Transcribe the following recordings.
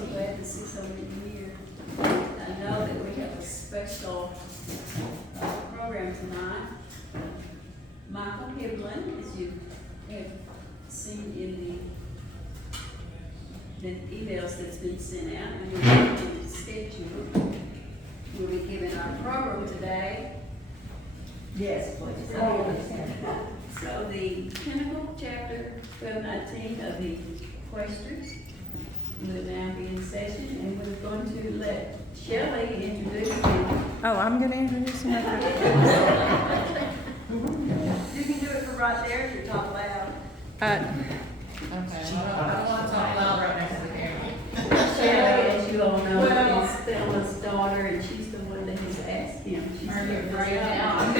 so glad to see so many here. I know that we have a special program tonight. Michael Hibblen, as you have seen in the emails that's been sent out, and in the schedule, we'll be giving our program today. Yes, please. So the Pinnacle Chapter 1219 of the Equestrians will now be in session, and we're going to let Shelley introduce them. Oh, I'm going to introduce him. You can do it from right there if you talk loud. Okay. I don't want to talk loud right next to the camera. Shelley, as you all know, Well- is Stella's daughter, and she's the one that has asked him. She's Are you the afraid now?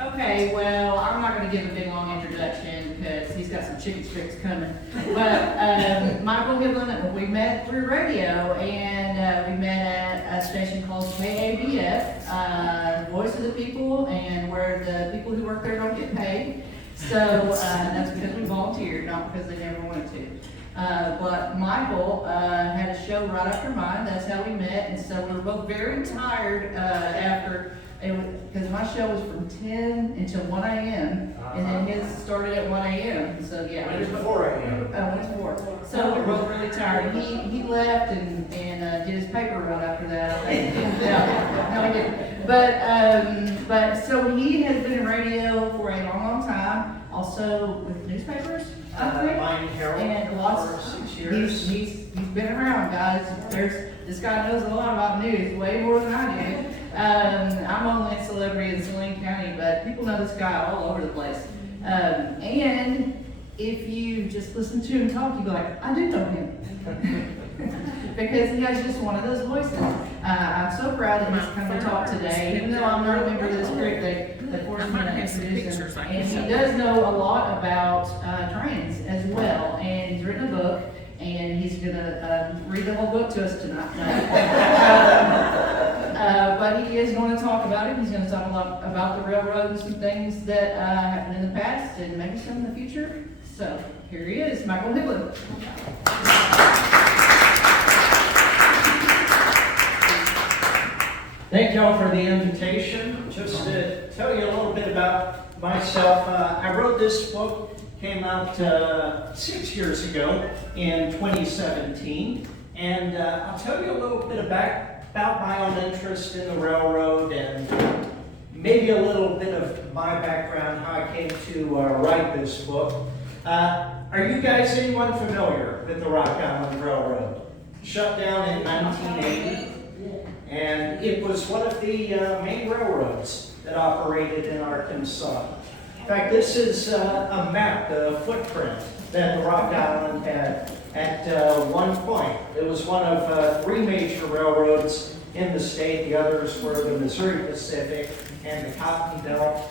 Okay, well, I'm not gonna give a big long introduction because he's got some chicken strips coming. But, Michael Hibblen, we met through radio, and, we met at a station called KABF, Voice of the People, and where the people who work there don't get paid. So, that's because we volunteered, not because they never wanted to. But Michael had a show right after mine. That's how we met, and so we were both very tired after, because my show was from 10 until 1 a.m. and then his started at 1 a.m. So yeah, It was before a.m. When it's 4. So we were both really tired. He left and did his paper right after that. I think. No, he didn't. But so he has been in radio for a long, long time. Also with newspapers, I think. Mine Herald And lots for 6 years. He's been around, guys. This guy knows a lot about news, way more than I do. I'm only a celebrity in Saline County, but people know this guy all over the place. And if you just listen to him talk, you go like, I do know him. Because he has just one of those voices. I'm so proud that he's come to talk today, even though I'm not a member of this group that forced me to introduce him. And he does know a lot about trains as well, and he's written a book, and he's gonna read the whole book to us tonight. But he is going to talk about it. He's going to talk a lot about the railroads and things that happened in the past and maybe some in the future. So here he is, Michael Hibblen. Thank y'all for the invitation. Just to tell you a little bit about myself, I wrote this book, came out 6 years ago in 2017. And I'll tell you a little bit about my own interest in the railroad and maybe a little bit of my background, how I came to write this book. Are you guys, anyone familiar with the Rock Island Railroad? Shut down in 1980, and it was one of the main railroads that operated in Arkansas. In fact, this is a map, the footprint that the Rock Island had at one point. It was one of 3 major railroads in the state. The others were the Missouri Pacific and the Cotton Belt.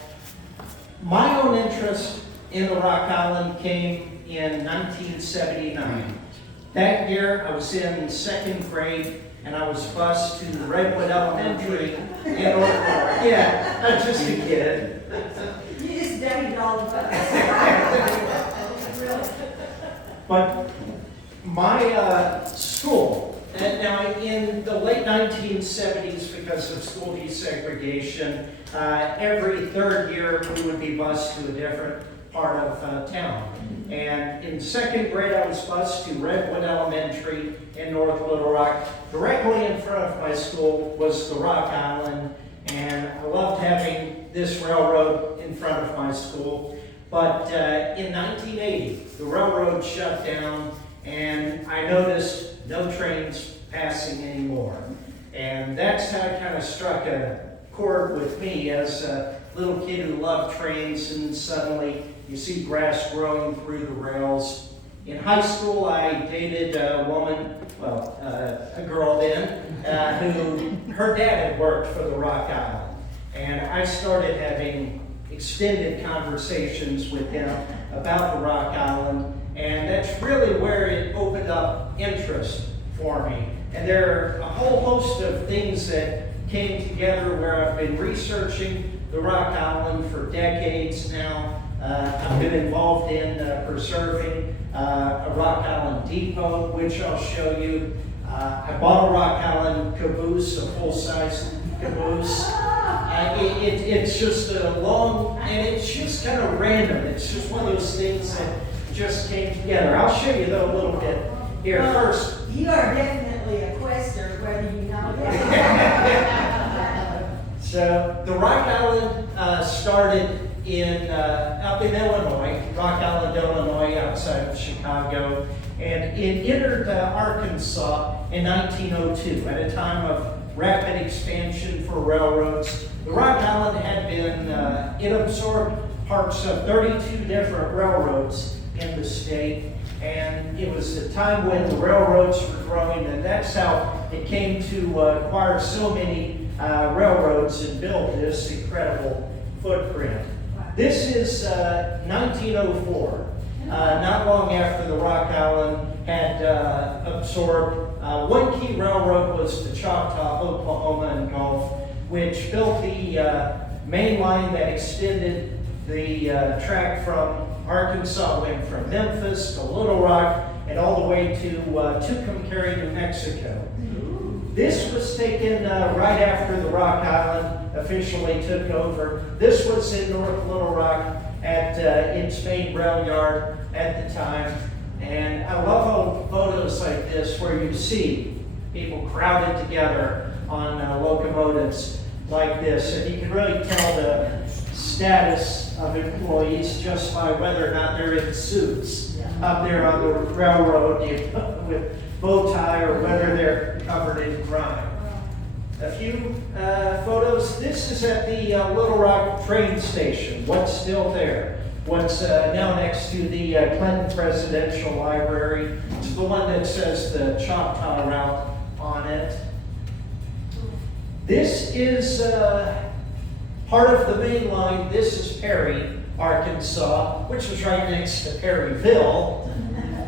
My own interest in the Rock Island came in 1979. That year, I was in 2nd grade, and I was bused to Redwood Elementary in Oakland. Yeah, I'm just a kid. You just dated all of us. But my school, and now in the late 1970s, because of school desegregation, every 3rd year we would be bused to a different part of town. And in 2nd grade, I was bused to Redwood Elementary in North Little Rock. Directly in front of my school was the Rock Island, and I loved having this railroad in front of my school. But in 1980, the railroad shut down, and I noticed no trains passing anymore. And that's how it kind of struck a chord with me as a little kid who loved trains, and suddenly you see grass growing through the rails. In high school, I dated a woman, well, a girl then, who her dad had worked for the Rock Island. And I started having extended conversations with him about the Rock Island, and that's really where it opened up interest for me. And there are a whole host of things that came together where I've been researching the Rock Island for decades now. I've been involved in preserving a Rock Island depot, which I'll show you. I bought a Rock Island caboose, a full-size caboose. It's just a long, and it's just kind of random. It's just one of those things that just came together. I'll show you though a little bit here first. You are definitely a quester, whether you know it. So the Rock Island started in up in Illinois, Rock Island, Illinois, outside of Chicago, and it entered Arkansas in 1902 at a time of rapid expansion for railroads. The Rock Island had been, it absorbed parts of 32 different railroads in the state, and it was a time when the railroads were growing, and that's how it came to acquire so many railroads and build this incredible footprint. This is 1904, not long after the Rock Island had absorbed. One key railroad was the Choctaw, Oklahoma and Gulf, which built the main line that extended the track from Arkansas, went from Memphis to Little Rock and all the way to Tucumcari, New Mexico. This was taken right after the Rock Island officially took over. This was in North Little Rock at its main rail yard at the time. And I love photos like this where you see people crowded together on locomotives like this. And you can really tell the status of employees just by whether or not they're in suits up there on the railroad with bow tie or whether they're covered in grime. A few photos. This is at the Little Rock train station. What's still there? What's now next to the Clinton Presidential Library. It's the one that says the Choctaw route on it. This is part of the main line. This is Perry, Arkansas, which was right next to Perryville.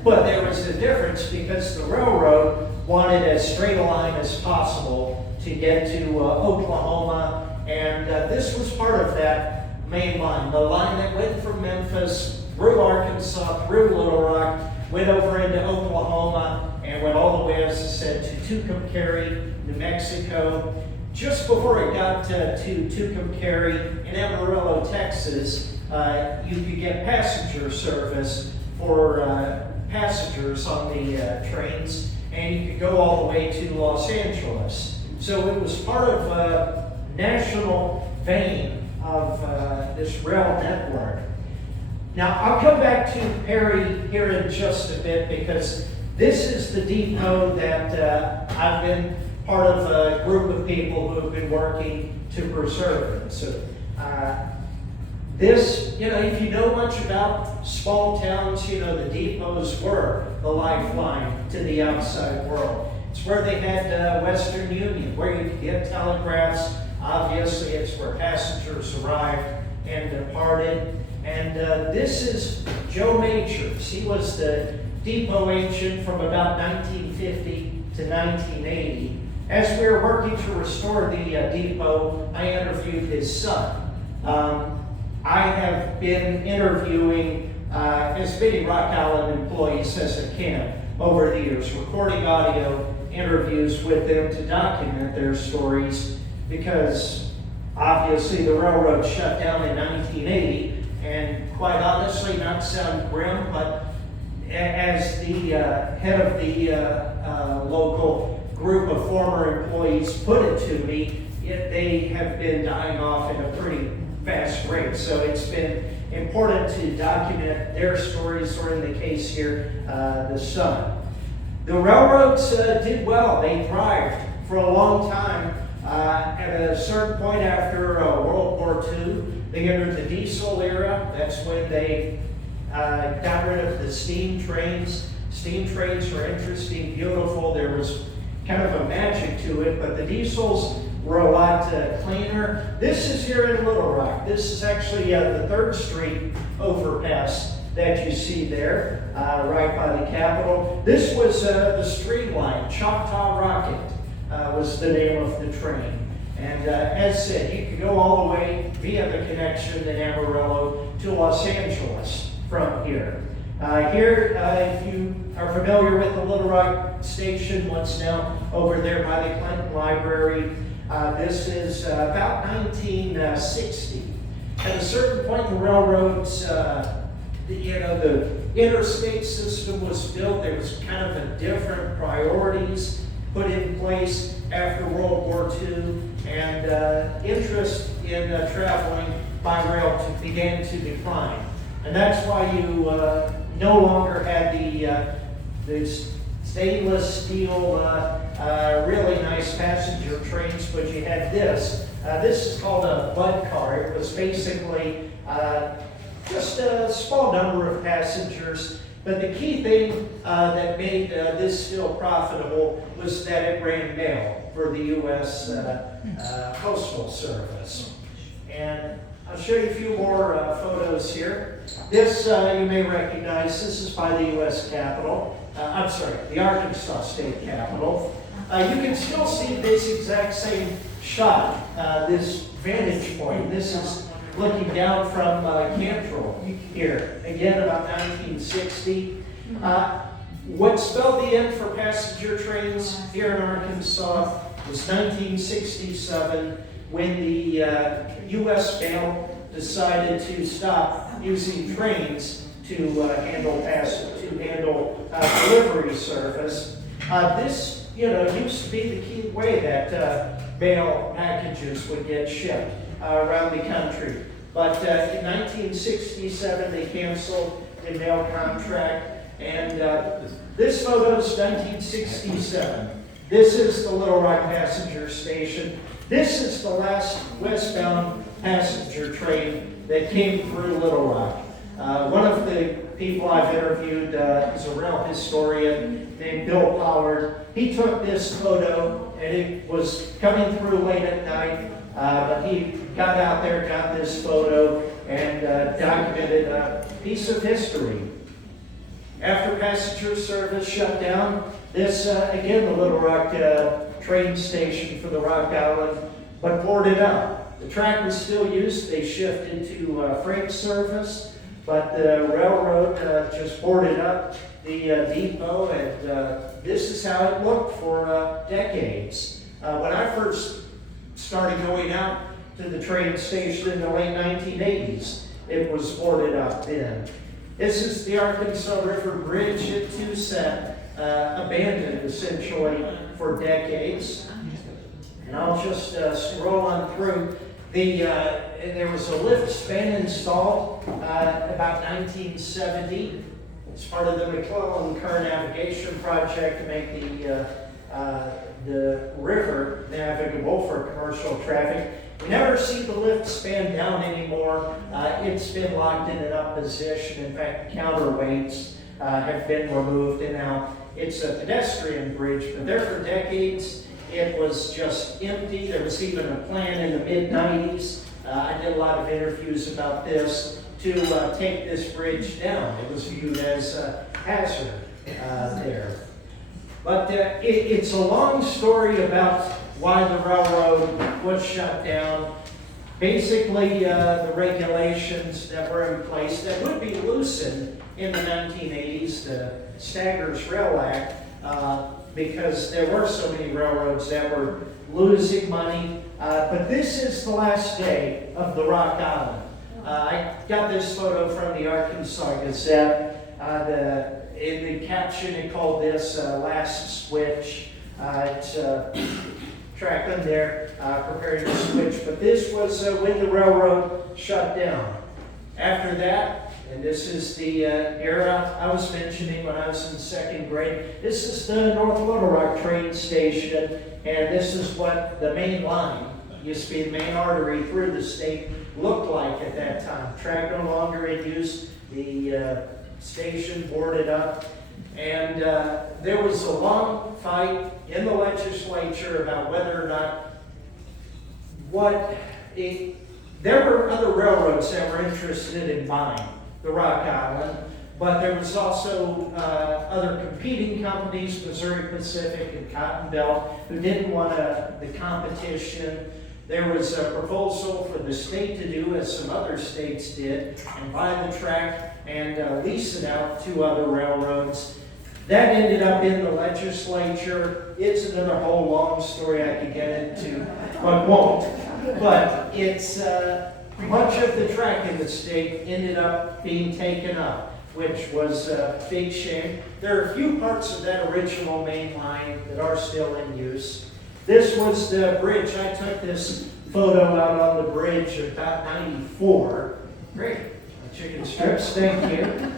But there was a difference because the railroad wanted as straight a line as possible to get to Oklahoma. And this was part of that main line, the line that went from Memphis through Arkansas, through Little Rock, went over into Oklahoma, and went all the way, as I said, to Tucumcari, New Mexico. Just before it got to Tucumcari in Amarillo, Texas, you could get passenger service for passengers on the trains, and you could go all the way to Los Angeles. So it was part of a national vein of this rail network. Now, I'll come back to Perry here in just a bit because this is the depot that I've been part of a group of people who have been working to preserve it. So this, if you know much about small towns, the depots were the lifeline to the outside world. It's where they had Western Union, where you could get telegraphs. Obviously, it's where passengers arrived and departed. And this is Joe Majors. He was the depot agent from about 1950 to 1980. As we were working to restore the depot, I interviewed his son. I have been interviewing as many Rock Island employees as I can over the years, recording audio interviews with them to document their stories, because obviously the railroad shut down in 1980, and quite honestly, not to sound grim, but as the head of the local group of former employees put it to me, they have been dying off at a pretty fast rate. So it's been important to document their stories, or in the case here, the son. The railroads did well. They thrived for a long time. At a certain point after World War II, they entered the diesel era. That's when they got rid of the steam trains. Steam trains were interesting, beautiful. There was kind of a magic to it, but the diesels were a lot cleaner. This is here in Little Rock. This is actually the 3rd Street overpass that you see there, right by the Capitol. This was the streamline. Choctaw Rocket was the name of the train. And as said, you could go all the way via the connection in Amarillo to Los Angeles from here. If you are familiar with the Little Rock station, what's now over there by the Clinton Library, this is about 1960. At a certain point, the railroads, the interstate system was built. There was kind of a different priorities put in place after World War II, and interest in traveling by rail began to decline. And that's why you no longer had the stainless steel, really nice passenger trains, but you had this. This is called a bud car. It was basically just a small number of passengers. But the key thing that made this still profitable was that it ran mail for the U.S. Postal Service. And I'll show you a few more photos here. This you may recognize. This is by the U.S. Capitol. The Arkansas State Capitol. You can still see this exact same shot, this vantage point. This is looking down from Cantrell here, again about 1960. What spelled the end for passenger trains here in Arkansas was 1967, when the U.S. Mail decided to stop using trains to handle delivery service. This, used to be the key way that mail packages would get shipped around the country. But in 1967, they canceled the mail contract, and this photo is 1967. This is the Little Rock passenger station. This is the last westbound passenger train that came through Little Rock. One of the people I've interviewed is a rail historian named Bill Pollard. He took this photo, and it was coming through late at night, but he got out there, got this photo, and documented a piece of history. After passenger service shut down, this, again, the Little Rock train station for the Rock Island, but boarded up. The track was still used. They shifted to freight service, but the railroad just boarded up the depot, and this is how it looked for decades. When I first started going out to the train station in the late 1980s, it was boarded up then. This is the Arkansas River Bridge at Tucson, abandoned essentially for decades. And I'll just scroll on through. There was a lift span installed about 1970 as part of the McClellan Current Navigation Project to make the river navigable for commercial traffic. We never see the lift span down anymore. It's been locked in an up position. In fact, the counterweights have been removed, and now it's a pedestrian bridge. But there for decades, it was just empty. There was even a plan in the mid-90s. I did a lot of interviews about this to take this bridge down. It was viewed as a hazard there. But it's a long story about why the railroad was shut down. Basically, the regulations that were in place that would be loosened in the 1980s, the Staggers Rail Act, because there were so many railroads that were losing money. But this is the last day of the Rock Island. I got this photo from the Arkansas Gazette. In the caption, it called this Last Switch. It's tracking there, preparing to switch. But this was when the railroad shut down. After that, and this is the era I was mentioning when I was in second grade, this is the North Little Rock train station, and this is what the main line, used to be the main artery through the state, looked like at that time. Track no longer in use, the station boarded up, and there was a long fight in the legislature about whether or not there were other railroads that were interested in buying the Rock Island, but there was also other competing companies, Missouri Pacific and Cotton Belt, who didn't want the competition there was a proposal for the state to do, as some other states did, and buy the track and lease it out to other railroads. That ended up in the legislature. It's another whole long story I could get into, but won't. But it's much of the track in the state ended up being taken up, which was a big shame. There are a few parts of that original main line that are still in use. This was the bridge. I took this photo out on the bridge about 94. Great. Chicken strips, thank you.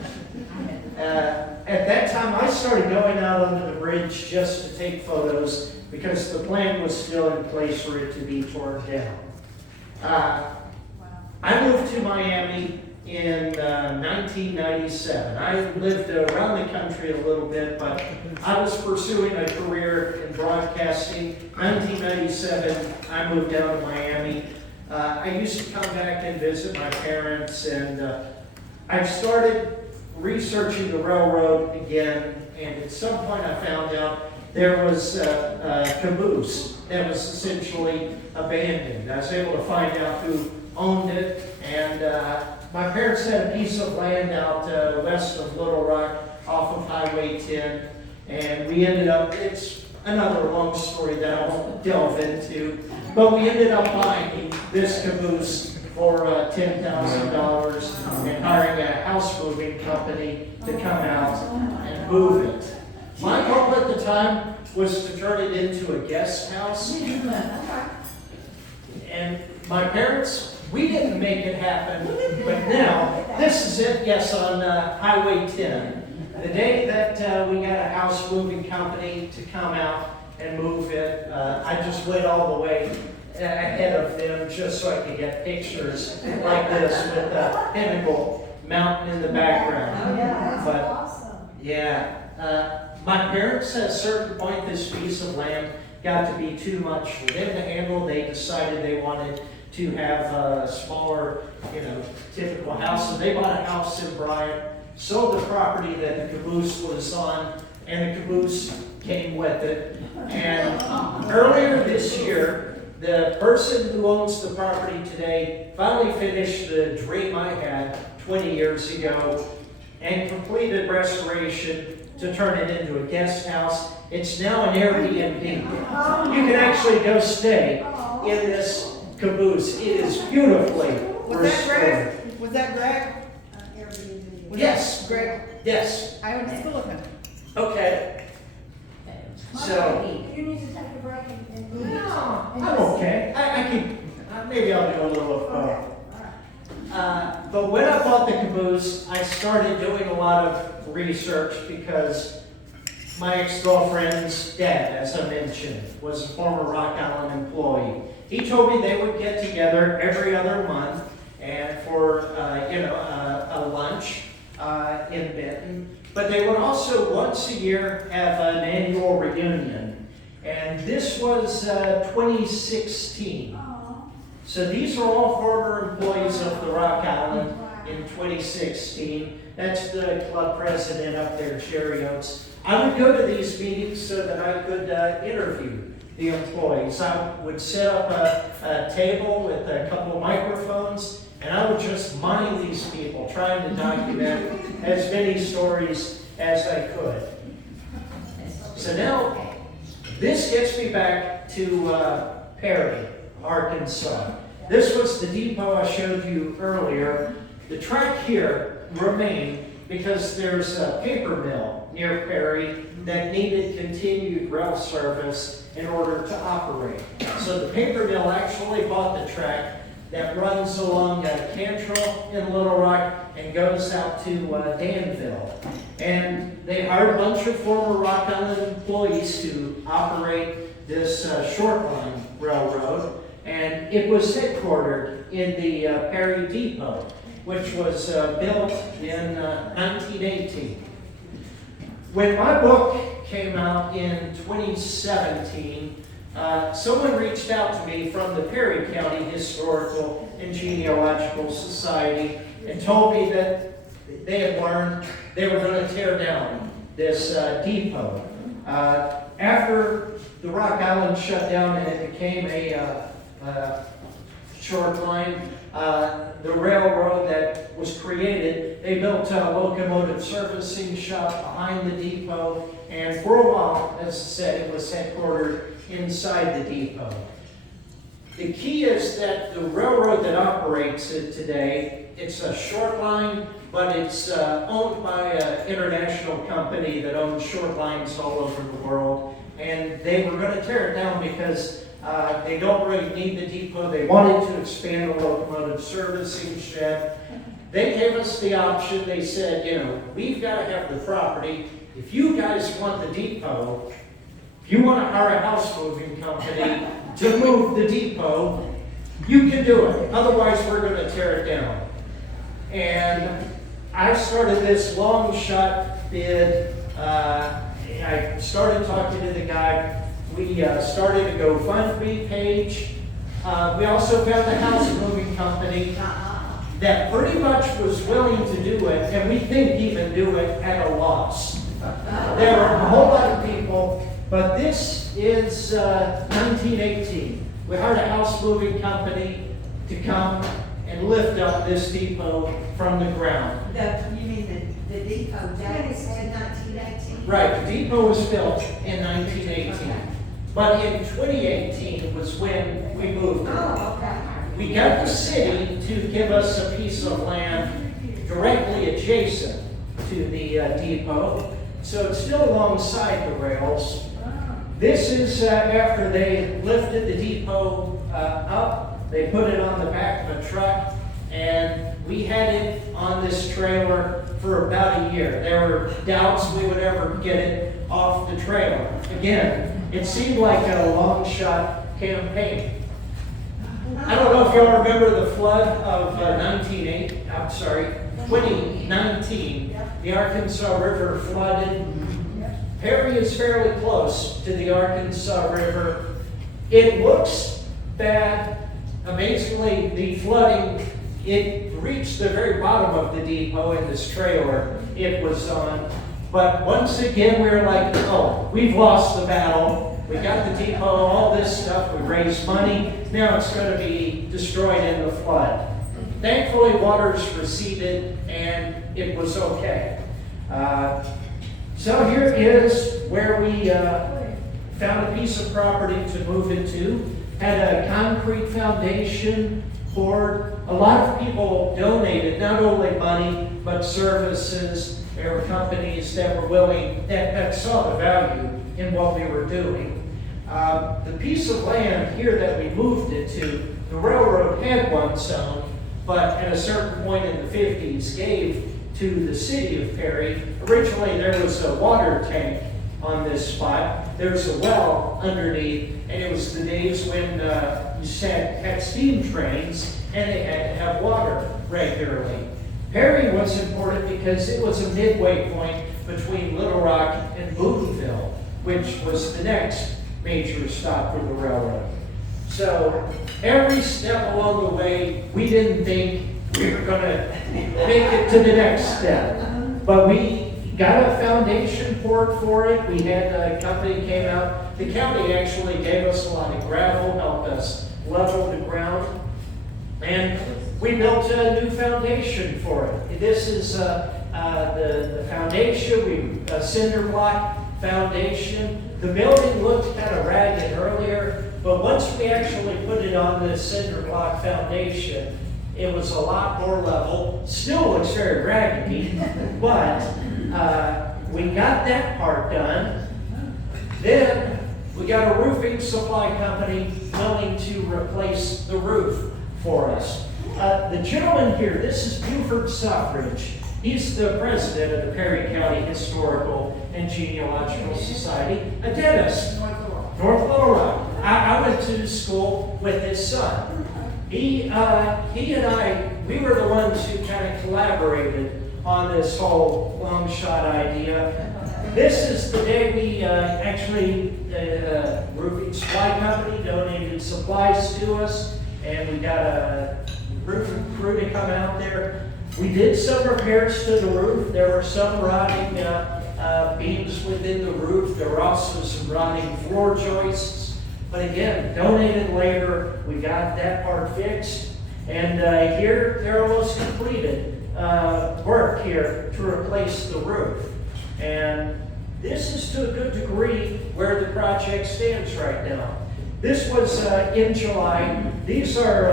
At that time, I started going out onto the bridge just to take photos because the plan was still in place for it to be torn down. I moved to Miami in 1997. I lived around the country a little bit, but I was pursuing a career in broadcasting. 1997, I moved down to Miami. I used to come back and visit my parents, and I started researching the railroad again, and at some point I found out there was a caboose that was essentially abandoned. I was able to find out who owned it, and my parents had a piece of land out west of Little Rock off of Highway 10, and we ended up, it's another long story that I won't delve into, but we ended up buying this caboose for $10,000 and hiring a house moving company to come out and move it. My goal at the time was to turn it into a guest house. And my parents, we didn't make it happen, but now, this is it, yes, on Highway 10. The day that we got a house moving company to come out and move it, I just went all the way ahead of them just so I could get pictures like this with the Pinnacle Mountain in the background. Oh, yeah, that's But, awesome. yeah, my parents at a certain point, this piece of land got to be too much for them to handle. They decided they wanted to have a smaller, typical house. So they bought a house in Bryant, sold the property that the caboose was on, and the caboose came with it. And earlier this year, the person who owns the property today finally finished the dream I had 20 years ago and completed restoration to turn it into a guest house. It's now an Airbnb. You can actually go stay in this caboose. It is beautifully restored. Was that Greg? Airbnb. Was Yes. that Greg? Yes. I went to school with him. Okay. So, You need to take a break and move. no, I'm okay. I can, maybe I'll do a little of both. But when I bought the caboose, I started doing a lot of research because my ex-girlfriend's dad, as I mentioned, was a former Rock Island employee. He told me they would get together every other month and for a lunch in Benton. But they would also once a year have an annual reunion. And this was 2016. So these are all former employees of the Rock Island in 2016. That's the club president up there, Jerry Oates. I would go to these meetings so that I could interview the employees. I would set up a table with a couple of microphones, and I would just mine these people, trying to document as many stories as I could. So now, this gets me back to Perry, Arkansas. This was the depot I showed you earlier. The track here remained because there's a paper mill near Perry that needed continued rail service in order to operate. So the paper mill actually bought the track that runs along Cantrell in Little Rock and goes out to Danville. And they hired a bunch of former Rock Island employees to operate this short line railroad. And it was headquartered in the Perry Depot, which was built in 1918. When my book came out in 2017, someone reached out to me from the Perry County Historical and Genealogical Society and told me that they had learned they were going to tear down this depot. After the Rock Island shut down and it became a short line. The railroad that was created, they built a locomotive servicing shop behind the depot, and for a while, as I said, it was headquartered inside the depot. The key is that the railroad that operates it today, it's a short line, but it's owned by an international company that owns short lines all over the world, and they were going to tear it down because they don't really need the depot. They wanted to expand the locomotive servicing shed. They gave us the option. They said, you know, we've got to have the property. If you guys want the depot, if you want to hire a house moving company to move the depot, you can do it. Otherwise, we're going to tear it down. And I started this long shot bid. I started talking to the guy. We started a GoFundMe page. We also found a house moving company that pretty much was willing to do it, and we think even do it at a loss. There were a whole lot of people, but this is 1918. We hired a house moving company to come and lift up this depot from the ground. You mean the depot dates in 1918? Right, the depot was built in 1918. But in 2018 was when we moved it. Oh, okay. We got the city to give us a piece of land directly adjacent to the depot, so it's still alongside the rails. This is after they lifted the depot up, they put it on the back of a truck, and we had it on this trailer for about a year. There were doubts we would ever get it off the trailer. Again, it seemed like a long shot campaign. I don't know if y'all remember the flood of 2019. The Arkansas River flooded. Perry is fairly close to the Arkansas River. It looks bad. Amazingly, the flooding, it reached the very bottom of the depot in this trailer it was on. But once again, we were like, oh, we've lost the battle. We got the depot, all this stuff. We raised money. Now it's going to be destroyed in the flood. Thankfully, waters receded, and it was okay. So here is where we found a piece of property to move into. Had a concrete foundation poured. A lot of people donated not only money, but services. There were companies that were willing, that saw the value in what we were doing. The piece of land here that we moved it to, the railroad had one zone, but at a certain point in the 50s gave to the city of Perry. Originally there was a water tank on this spot. There's a well underneath, and it was the days when you had steam trains and they had to have water regularly. Perry was important because it was a midway point between Little Rock and Boonville, which was the next major stop for the railroad. So every step along the way, we didn't think we were going to make it to the next step. But we got a foundation poured for it. We had a company came out. The county actually gave us a lot of gravel, helped us level the ground. And we built a new foundation for it. This is the foundation, a cinder block foundation. The building looked kind of ragged earlier, but once we actually put it on the cinder block foundation, it was a lot more level. Still looks very raggedy, but we got that part done. Then we got a roofing supply company willing to replace the roof for us. The gentleman here, this is Buford Suffridge. He's the president of the Perry County Historical and Genealogical Society, a dentist, North Little Rock. I went to school with his son. He and I, we were the ones who kind of collaborated on this whole long shot idea. This is the day we the roofing supply company donated supplies to us, and we got a roofing crew to come out there. We did some repairs to the roof. There were some rotting beams within the roof. There were also some rotting floor joists. But again, donated labor, we got that part fixed. And here, they're almost completed work here to replace the roof. And this is to a good degree where the project stands right now. This was in July. These are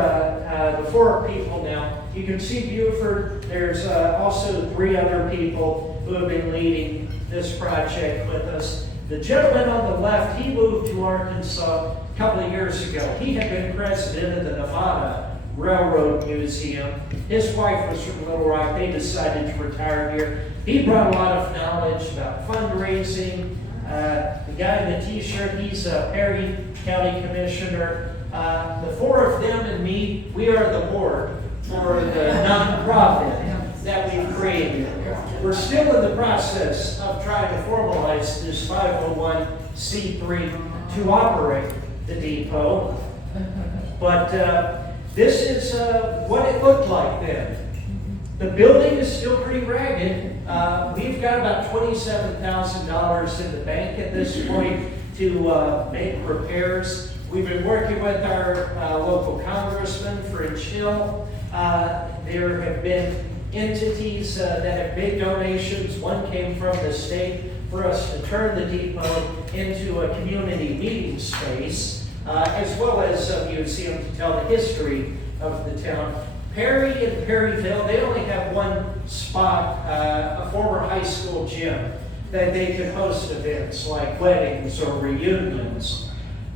the 4 people now. You can see Buford. There's also 3 other people who have been leading this project with us. The gentleman on the left, he moved to Arkansas a couple of years ago. He had been president of the Nevada Railroad Museum. His wife was from Little Rock. They decided to retire here. He brought a lot of knowledge about fundraising. The guy in the t-shirt, he's a Perry County Commissioner. The 4 of them and me, we are the board for the nonprofit that we've created. We're still in the process of trying to formalize this 501c3 to operate the depot. But this is what it looked like then. The building is still pretty ragged. We've got about $27,000 in the bank at this point to make repairs. We've been working with our local congressman, French Hill. There have been entities that have made donations. One came from the state for us to turn the depot into a community meeting space, as well as a museum to tell the history of the town. Perry and Perryville, they only have one spot, a former high school gym, that they could host events like weddings or reunions.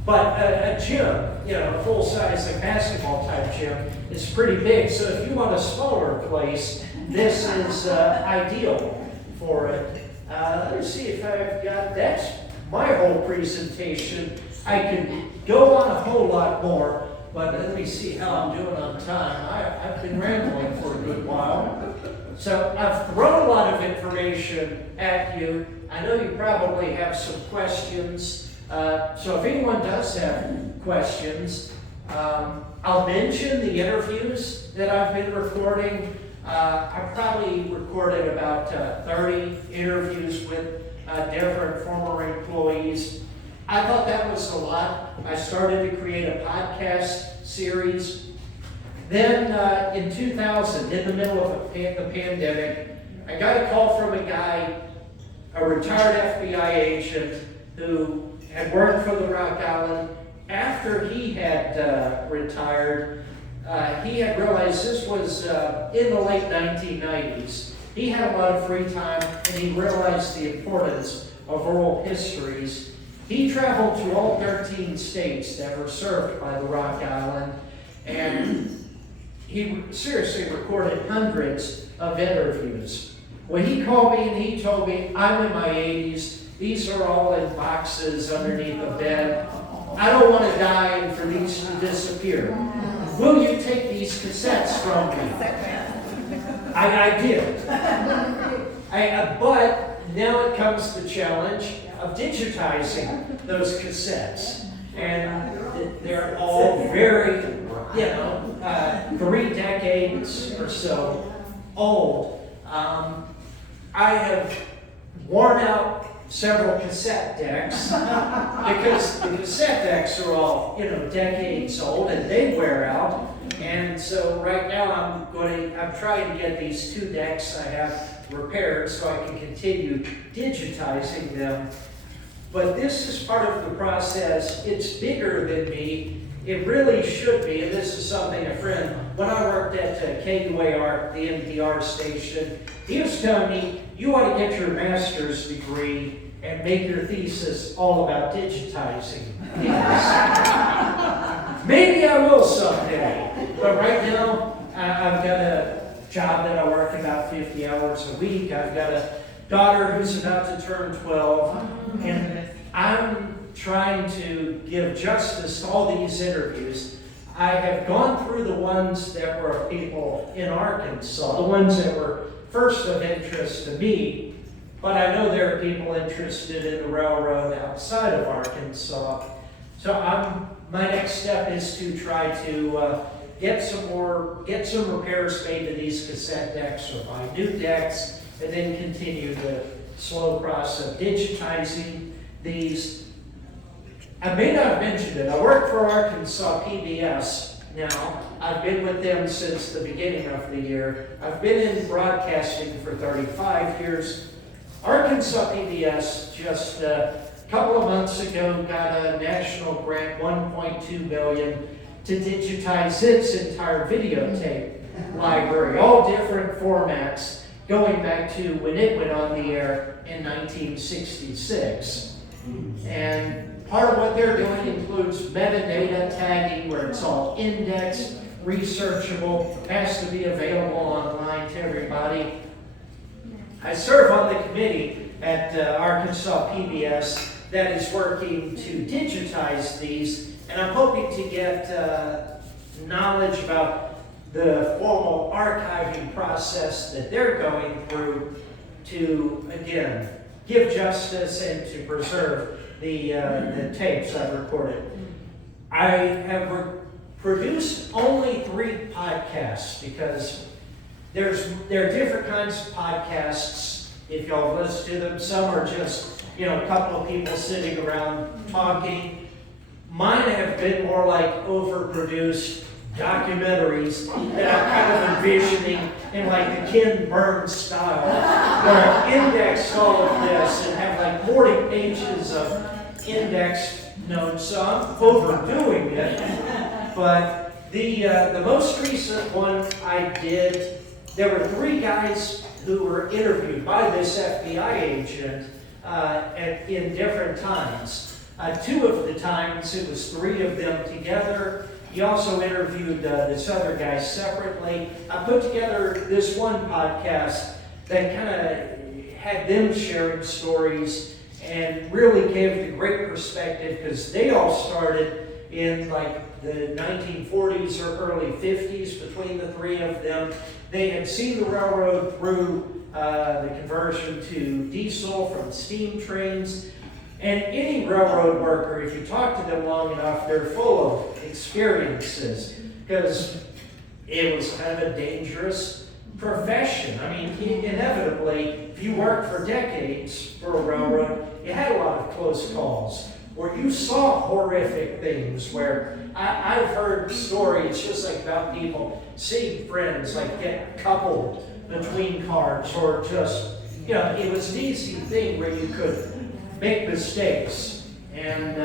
But a gym, you know, a full-size like basketball type gym, is pretty big. So if you want a smaller place, this is ideal for it. Let me see if I've got, that's my whole presentation. I could go on a whole lot more, but let me see how I'm doing on time. I've been rambling for a good while. So I've thrown a lot of information at you. I know you probably have some questions. So if anyone does have questions, I'll mention the interviews that I've been recording. I probably recorded about 30 interviews with different former employees. I thought that was a lot. I started to create a podcast series. Then in 2000, in the middle of the pandemic, I got a call from a guy, a retired FBI agent who had worked for the Rock Island. After he had retired, he had realized this was in the late 1990s. He had a lot of free time, and he realized the importance of oral histories. He traveled to all 13 states that were served by the Rock Island, and he seriously recorded hundreds of interviews. When he called me and he told me, I'm in my 80s, these are all in boxes underneath the bed. I don't want to die and for these to disappear. Will you take these cassettes from me? I did. But now it comes the challenge of digitizing those cassettes. And they're all very, 3 decades or so old. I have worn out several cassette decks because the cassette decks are all, decades old and they wear out. And so right now I'm trying to get these 2 decks I have repaired so I can continue digitizing them. But this is part of the process. It's bigger than me. It really should be, and this is something a friend, when I worked at KUAR, the NPR station, he was telling me, you ought to get your master's degree and make your thesis all about digitizing things. Maybe I will someday, but right now, I've got a job that I work about 50 hours a week. I've got a daughter who's about to turn 12, and I'm trying to give justice to all these interviews. I have gone through the ones that were of people in Arkansas, the ones that were first of interest to me, but I know there are people interested in the railroad outside of Arkansas. So my next step is to try to get some repairs made to these cassette decks or buy new decks, and then continue the slow process of digitizing these. I may not have mentioned it. I work for Arkansas PBS now. I've been with them since the beginning of the year. I've been in broadcasting for 35 years. Arkansas PBS just a couple of months ago got a national grant, $1.2 million, to digitize its entire videotape library, all different formats, going back to when it went on the air in 1966. And part of what they're doing includes metadata tagging, where it's all indexed, researchable, has to be available online to everybody. I serve on the committee at Arkansas PBS that is working to digitize these, and I'm hoping to get knowledge about the formal archiving process that they're going through to, again, give justice and to preserve the tapes I've recorded. I have produced only 3 podcasts because there are different kinds of podcasts. If y'all listen to them, some are just, a couple of people sitting around talking. Mine have been more like overproduced documentaries that I'm kind of envisioning in like the Ken Burns style, where I've indexed all of this and have like 40 pages of indexed notes. So I'm overdoing it. But the most recent one I did, there were 3 guys who were interviewed by this FBI agent in different times. 2 of the times, it was 3 of them together. He also interviewed this other guy separately. I put together this one podcast that kind of had them sharing stories and really gave the great perspective, because they all started in like the 1940s or early 50s between the 3 of them. They had seen the railroad through the conversion to diesel from steam trains. And any railroad worker, if you talk to them long enough, they're full of experiences, because it was kind of a dangerous profession. I mean, inevitably, if you worked for decades for a railroad, you had a lot of close calls where you saw horrific things, where I've heard stories just like about people seeing friends like get coupled between cars, or just, it was an easy thing where you could make mistakes. And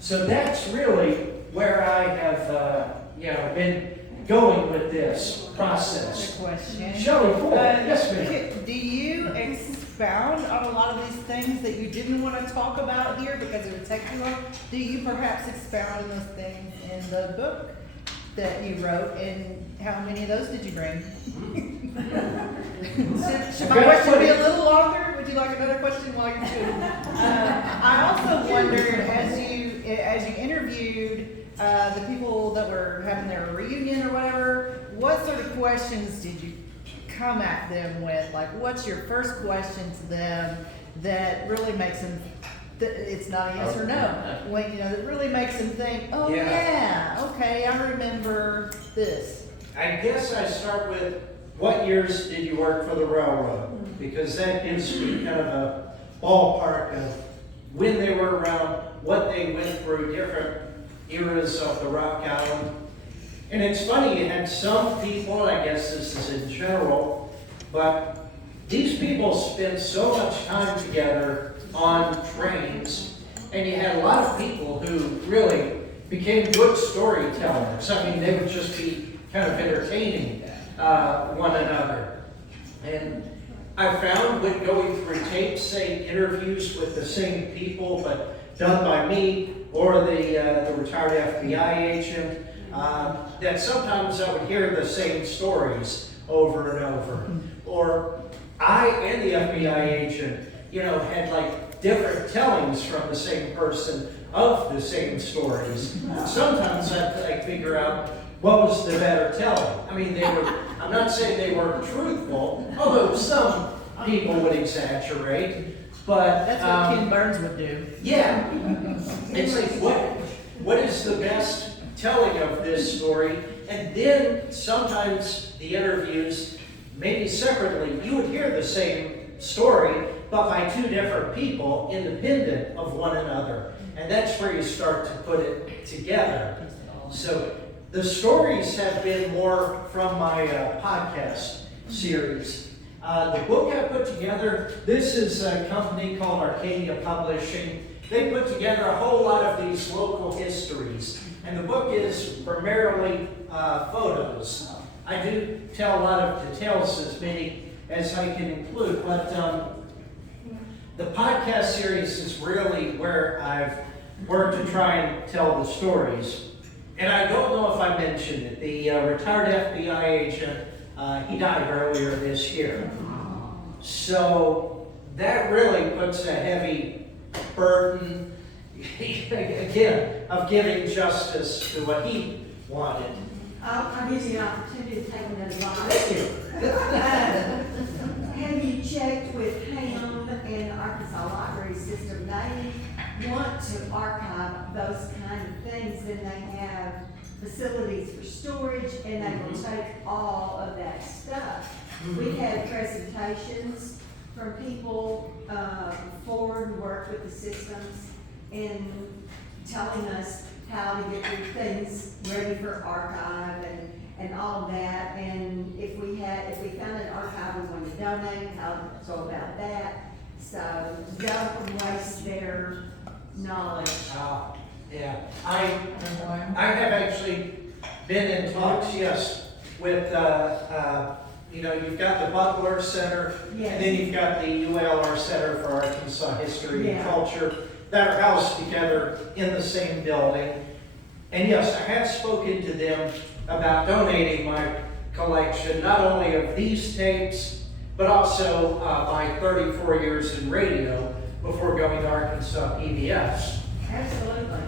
so that's really where I have been going with this process. Question. Shelley, cool. Yes, ma'am. Do you expound on a lot of these things that you didn't want to talk about here because it would take too long? Do you perhaps expound on those things in the book that you wrote, and how many of those did you bring? Should my question be a little longer? Would you like another question while you're doing I also wondered, as you interviewed the people that were having their reunion or whatever, what sort of questions did you come at them with? Like, what's your first question to them that really makes them, it's not a yes or no, when, that really makes them think, oh yeah, okay, I remember this. I guess I start with, what years did you work for the railroad? Because that gives me kind of a ballpark of when they were around, what they went through, different eras of the Rock Island. And it's funny, you had some people, I guess this is in general, but these people spent so much time together on trains, and you had a lot of people who really became good storytellers. I mean, they would just be kind of entertaining one another. And I found when going through tapes, say interviews with the same people, but done by me or the retired FBI agent, that sometimes I would hear the same stories over and over. Or I and the FBI agent, had like different tellings from the same person of the same stories. Sometimes I'd figure out what was the better telling. I mean, I'm not saying they weren't truthful, although some people would exaggerate, but That's what Ken Burns would do. yeah. It's like, what is the best telling of this story? And then sometimes the interviews, maybe separately, you would hear the same story, but by two different people, independent of one another. And that's where you start to put it together. So the stories have been more from my podcast series. The book I put together, this is a company called Arcadia Publishing. They put together a whole lot of these local histories. And the book is primarily photos. I do tell a lot of details, as many as I can include, but the podcast series is really where I've worked to try and tell the stories. And I don't know if I mentioned it, the retired FBI agent, he died earlier this year. So that really puts a heavy burden, again, of giving justice to what he wanted. I'll give you an opportunity to take another bite. Thank you. Have you checked with Ham and the Arkansas Library System? They want to archive those kind of things, and they have facilities for storage, and they will take all of that stuff. We had presentations from people before who work with the systems and telling us how to get your things ready for archive and all of that. And if we found an archive we wanted to donate, how to go about that. So don't waste their knowledge. Yeah, I have actually been in talks, yes, with, you've got the Butler Center, Yes. and then you've got the ULR Center for Arkansas History and Yeah. Culture that are housed together in the same building. And yes, I have spoken to them about donating my collection, not only of these tapes, but also my 34 years in radio before going to Arkansas PBS. Absolutely.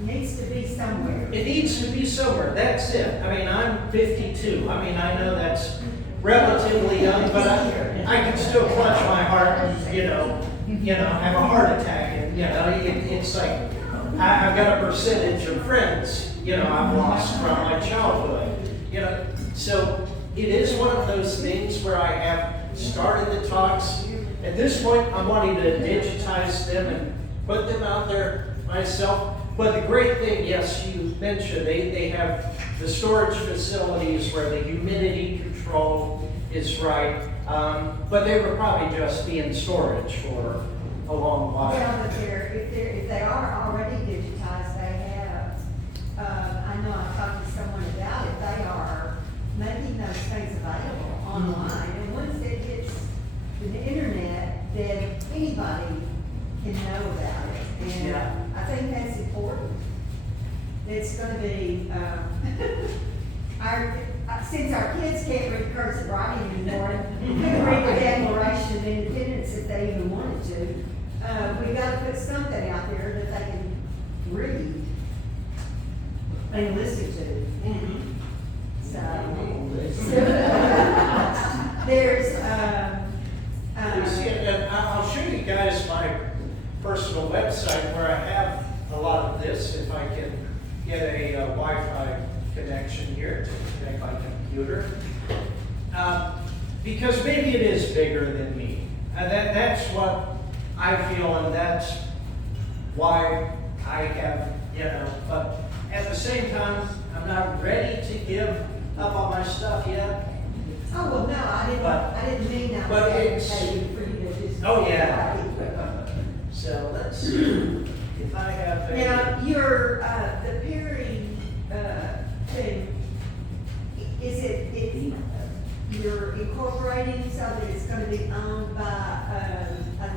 Needs to be somewhere. It needs to be somewhere, that's it. I mean, I'm 52. I mean, I know that's relatively young, but I can still clutch my heart and, have a heart attack. And, it's like, I've got a percentage of friends, I've lost from my childhood. So it is one of those things where I have started the talks. At this point, I'm wanting to digitize them and put them out there myself. But the great thing, yes, you mentioned, they have the storage facilities where the humidity control is right. But they would probably just be in storage for a long while. Well, but if they are already digitized, they have, I know I talked to someone about it, they are making those things available online. And once it hits the internet, then anybody can know about it. And Yeah. I think that's important. It's gonna be, since our kids can't read cursive writing anymore, couldn't read the Declaration of Independence if they even wanted to, we've got to put something out there that they can read and listen to. So, there's, You see it, and I'll show you guys my personal website where I have a lot of this, if I can get a Wi-Fi connection here to connect my computer. Because maybe it is bigger than me. That's what I feel, and that's why I have, but at the same time, I'm not ready to give up on my stuff yet. oh, well, no, I didn't mean that. But it's- For you to just. Oh, yeah. So let's see if I have a. Now, your, the Perry, thing, you're incorporating so that it's gonna be owned by,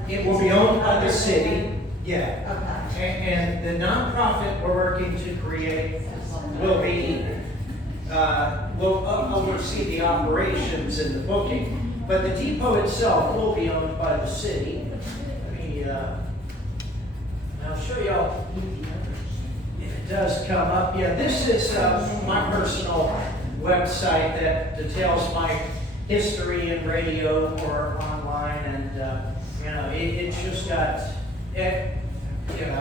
It will be owned by the city, yeah. Okay. And the nonprofit we're working to create will be, will oversee the operations and the booking. But the depot itself will be owned by the city. Let me, I'll show y'all if it does come up. Yeah, this is my personal website that details my history in radio or online, and it's just got, it can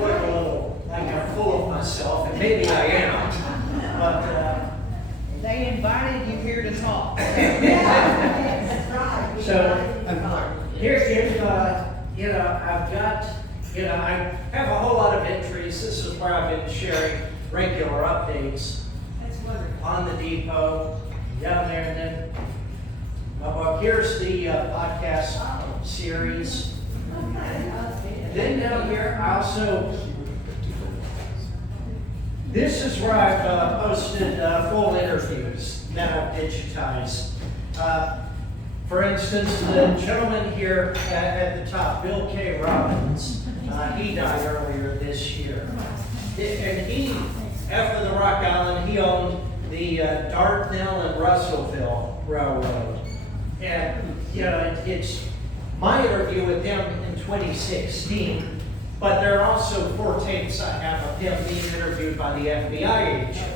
look a little like I'm full of myself, and maybe I am, but They invited you here to talk. Yeah, that's right. So, here's, I've got, I have a whole lot of entries. This is where I've been sharing regular updates That's wonderful. on the depot, down there, and then, well, here's the podcast series. And then down here, I also, this is where I've posted full interviews that I've digitized. For instance, the gentleman here at the top, Bill K. Robbins, he died earlier this year. And he, after the Rock Island, he owned the Dartnell and Russellville Railroad. And, it's my interview with him in 2016, but there are also 4 tapes I have of him being interviewed by the FBI agent.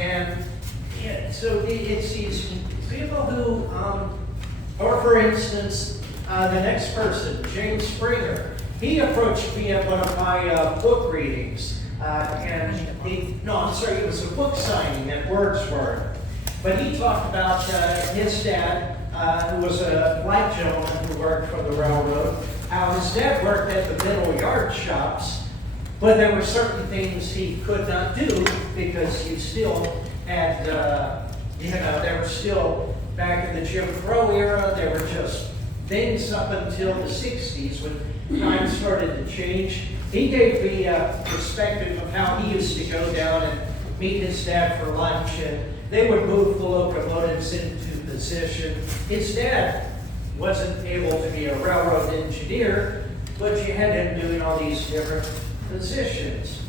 And so it's these people who, or for instance, the next person, James Springer, he approached me at one of my book readings. It was a book signing at Wordsworth. But he talked about his dad, who was a black gentleman who worked for the railroad, how his dad worked at the middle yard shops, but there were certain things he could not do because you still had, there were still, back in the Jim Crow era, there were just things up until the 60s when times started to change. He gave me a perspective of how he used to go down and meet his dad for lunch, and they would move the locomotives into position. His dad wasn't able to be a railroad engineer, but you had him doing all these different positions.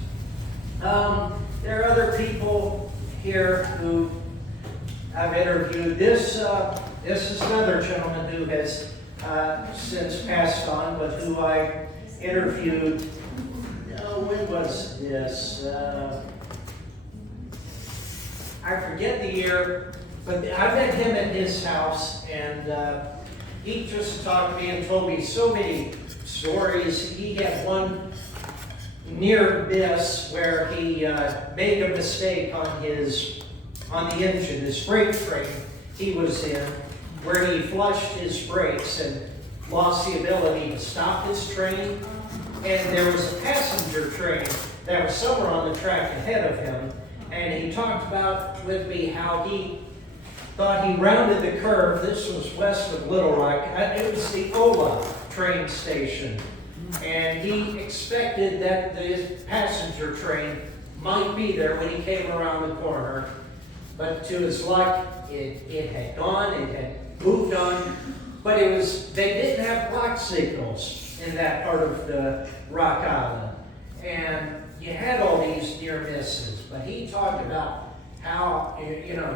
There are other people here who I've interviewed. This is another gentleman who has since passed on, but who I interviewed. When was this? I forget the year, but I met him at his house, and he just talked to me and told me so many stories. He had one near miss where he made a mistake on the engine, his freight train he was in, where he flushed his brakes and lost the ability to stop his train. And there was a passenger train that was somewhere on the track ahead of him. And he talked about with me how he thought he rounded the curve. This was west of Little Rock. It was the Ola train station. And he expected that the passenger train might be there when he came around the corner. But to his luck, it had gone, it had moved on. But they didn't have clock signals in that part of the Rock Island. And you had all these near misses, but he talked about how,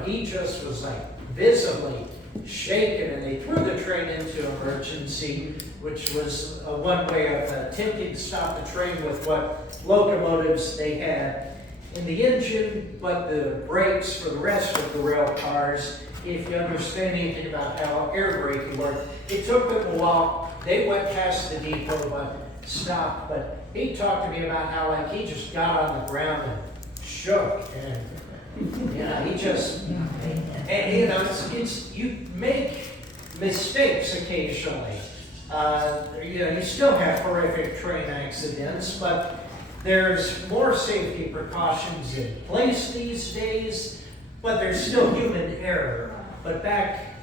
he just was like visibly shaken, and they threw the train into emergency, which was one way of attempting to stop the train with what locomotives they had in the engine, but the brakes for the rest of the rail cars, if you understand anything about how air braking worked, it took them a while. They went past the depot, but stopped. But he talked to me about how, like, he just got on the ground and shook, and he just, it's you make mistakes occasionally. You still have horrific train accidents, but there's more safety precautions in place these days, but there's still human error. But back,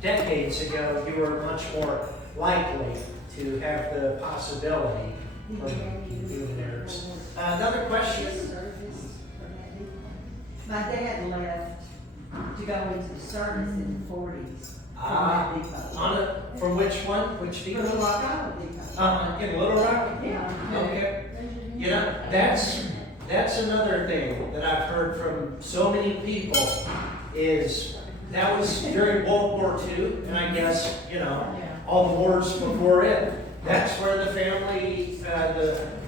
decades ago, you were much more likely to have the possibility of human errors. Another question? My dad left to go into service in the 40s from that depot. From which one? Which depot? From the Rock Island depot. In Little Rock? Yeah. Okay. That's another thing that I've heard from so many people is that was during World War II, and I guess, all the wars before it. That's where the family,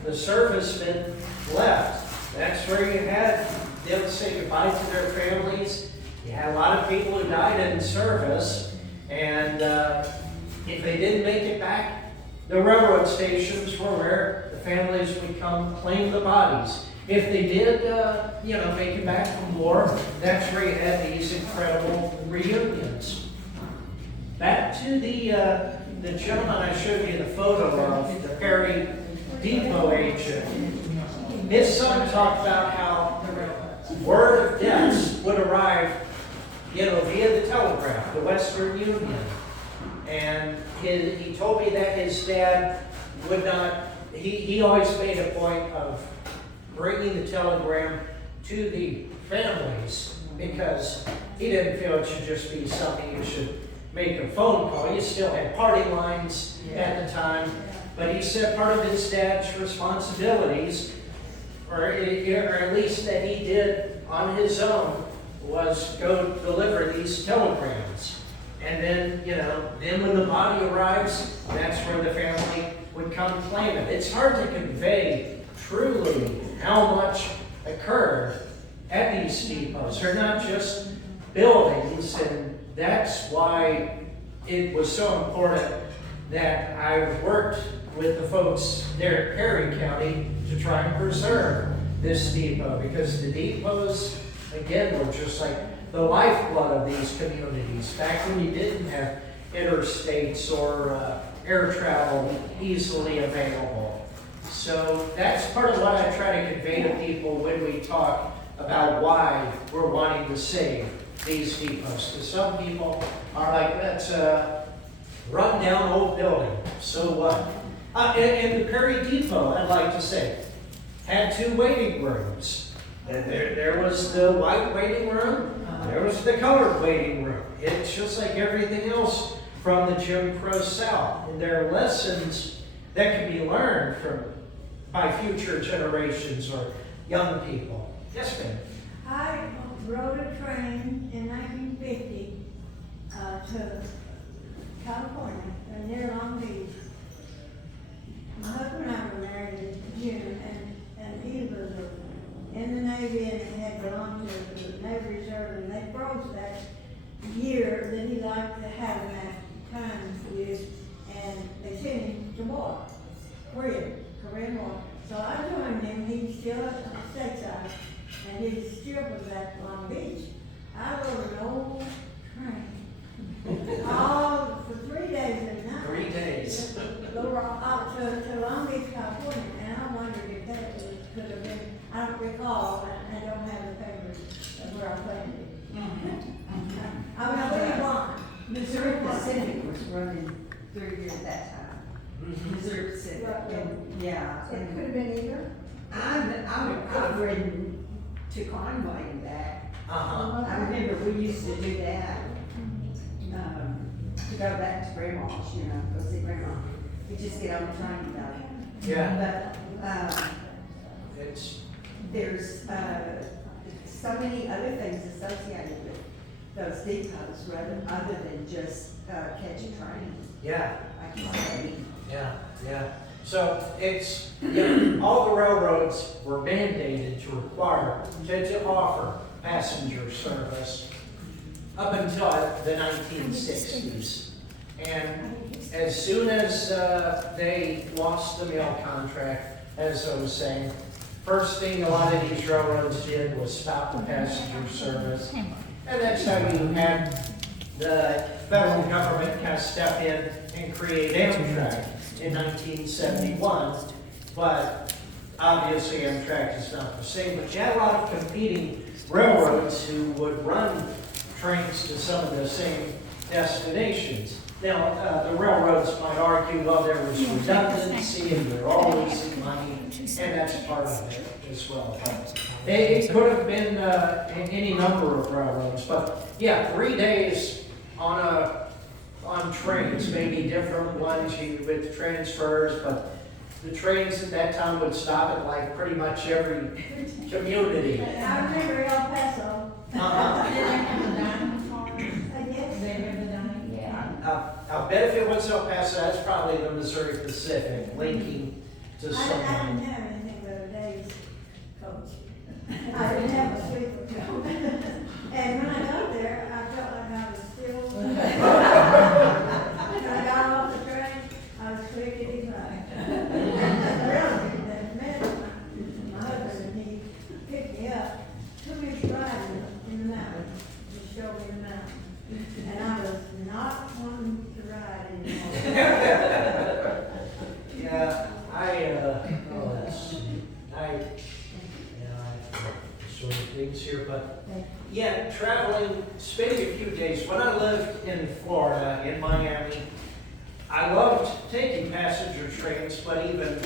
the servicemen left. That's where you had them say goodbye to their families. You had a lot of people who died in service, and if they didn't make it back, the railroad stations were where the families would come claim the bodies. If they did, make it back from war, that's where you had these incredible reunions. back to the gentleman I showed you the photo of, the Perry Depot agent. His son talked about how word of deaths would arrive, via the telegraph, the Western Union. And he told me that his dad would not, he always made a point of bringing the telegram to the families because he didn't feel it should just be something you should make a phone call. You still had party lines at the time, but he said part of his dad's responsibilities, or at least that he did on his own, was go deliver these telegrams. And then, then when the body arrives, that's where the family would come claim it. It's hard to convey truly how much occurred at these depots. They're not just buildings, and that's why it was so important that I worked with the folks there at Perry County to try and preserve this depot, because the depots, again, were just like the lifeblood of these communities. Back when you didn't have interstates or air travel easily available. So that's part of what I try to convey to people when we talk about why we're wanting to save these depots. Because some people are like, that's a run-down old building, so what? And the Perry Depot, I'd like to say, had 2 waiting rooms. And there was the white waiting room, there was the colored waiting room. It's just like everything else from the Jim Crow South. And there are lessons that can be learned by future generations or young people. Yes, ma'am. I rode a train in 1950 to California, near Long Beach. My husband and I were married in June, and he was in the Navy and had belonged to the Navy Reserve, and they froze that year that he liked to have him at times with, and they sent him to war, Korean War. So I joined him. He's still at stateside, and his ship was at Long Beach. I rode an old train, all for 3 days and nights. 3 days. Go out to Long Beach, California, and I wondered if that could have been, I don't recall, and I don't have the papers of where I planned it. I was 31. Missouri Pacific was running through here at that time. Missouri Pacific, and, yeah. It could have been either. I've ridden to Conway and back. I remember we used to do that, to go back to Grandma's, go see Grandma. We just get on the train about it. Yeah. But, It's there's, so many other things associated with those depots other than just, catch a train. yeah. I can say. Yeah. So it's, all the railroads were mandated to require, to offer passenger service up until the 1960s. And as soon as they lost the mail contract, as I was saying, first thing a lot of these railroads did was stop the passenger service. And that's how you had the federal government kind of step in and create Amtrak in 1971. But obviously Amtrak is not the same, but you had a lot of competing railroads who would run trains to some of the same destinations. Now, the railroads might argue, well, there was redundancy and they're all losing money, and that's part of it as well. But it could have been any number of railroads, but yeah, 3 days on trains, maybe different ones with transfers, but the trains at that time would stop at like pretty much every community. I remember El Paso. I'll bet if it was El Paso, that's probably the Missouri Pacific linking to I didn't someone. have anything but a day's coach. I didn't have a sleeper coach. And when I got there, I felt like I was still. When I got off the train, I was clear to be back. Really, that meant my husband, he picked me up, took me riding in the mountains, just showed me the mountains. And I was not one lived in Florida, in Miami, I loved taking passenger trains, but even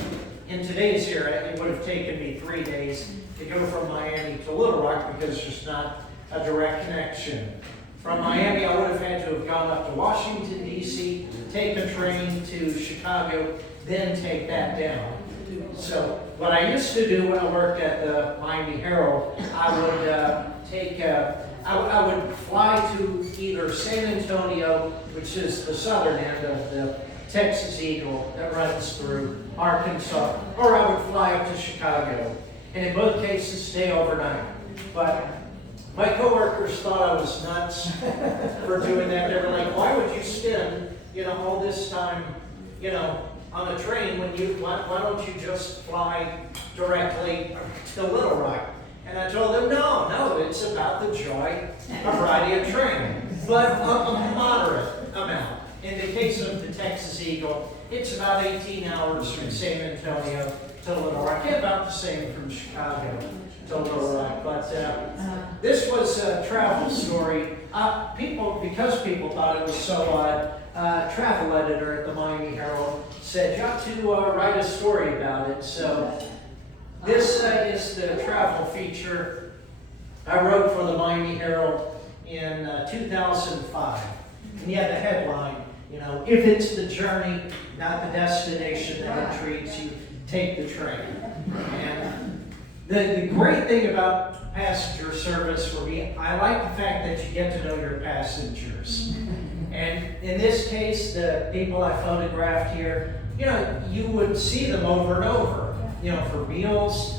in today's era, it would have taken me 3 days to go from Miami to Little Rock because there's not a direct connection. From Miami, I would have had to have gone up to Washington, D.C., take a train to Chicago, then take that down. So what I used to do when I worked at the Miami Herald, I would I would fly to either San Antonio, which is the southern end of the Texas Eagle that runs through Arkansas, or I would fly up to Chicago, and in both cases stay overnight. But my coworkers thought I was nuts for doing that. They were like, "Why would you spend, all this time, on a train when why don't you just fly directly to Little Rock?" And I told them, no, it's about the joy of riding a train, but a moderate amount. In the case of the Texas Eagle, it's about 18 hours from San Antonio to Little Rock, and about the same from Chicago to Little Rock. But this was a travel story. Because people thought it was so odd, travel editor at the Miami Herald said, "You ought to write a story about it." So this is the travel feature I wrote for the Miami Herald in 2005. And you had the headline, "If it's the journey, not the destination that intrigues you, take the train." And the great thing about passenger service for me, I like the fact that you get to know your passengers. And in this case, the people I photographed here, you would see them over and over, for meals.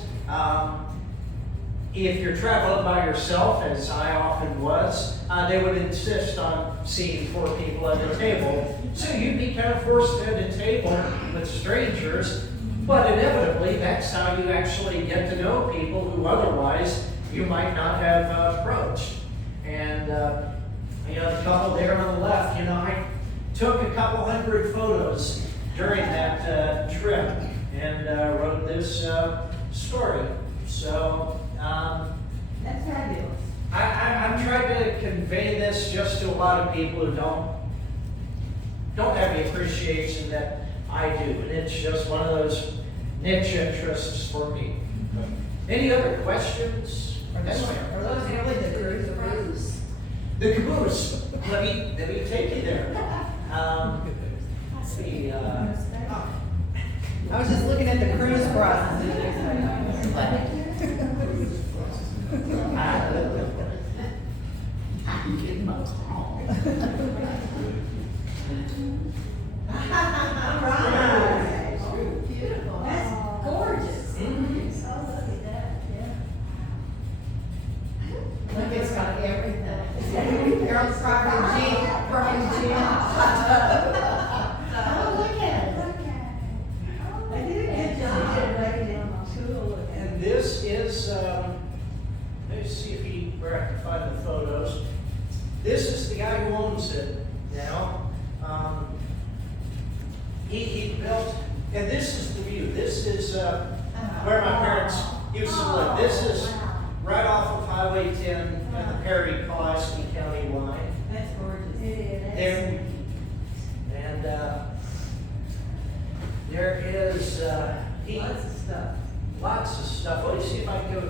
If you're traveling by yourself, as I often was, they would insist on seeing 4 people at the table. So you'd be kind of forced at a table with strangers, but inevitably that's how you actually get to know people who otherwise you might not have approached. And the couple there on the left, I took a couple hundred photos during that trip and wrote this story. So That's fabulous. I'm trying to convey this just to a lot of people who don't have the appreciation that I do, and it's just one of those niche interests for me. Any other questions? Are those really the cruise? The caboose. Let me take you there. Let's see. I was just looking at the cruise prices. All right. Beautiful. That's gorgeous. Oh, look at that, yeah. Look, it's got everything. Harold's property, Jeep, parking Jeep. Oh, look at it. They did a good job making it cool looking. And this is, let's see where I can find the photos. This is the guy who owns it now. He built, and this is the view. This is where my parents used to live. This is right off of Highway 10 at the Perry-Pulaski County line. That's gorgeous. And there is Lots of stuff. lots of stuff. Let me see if I can go to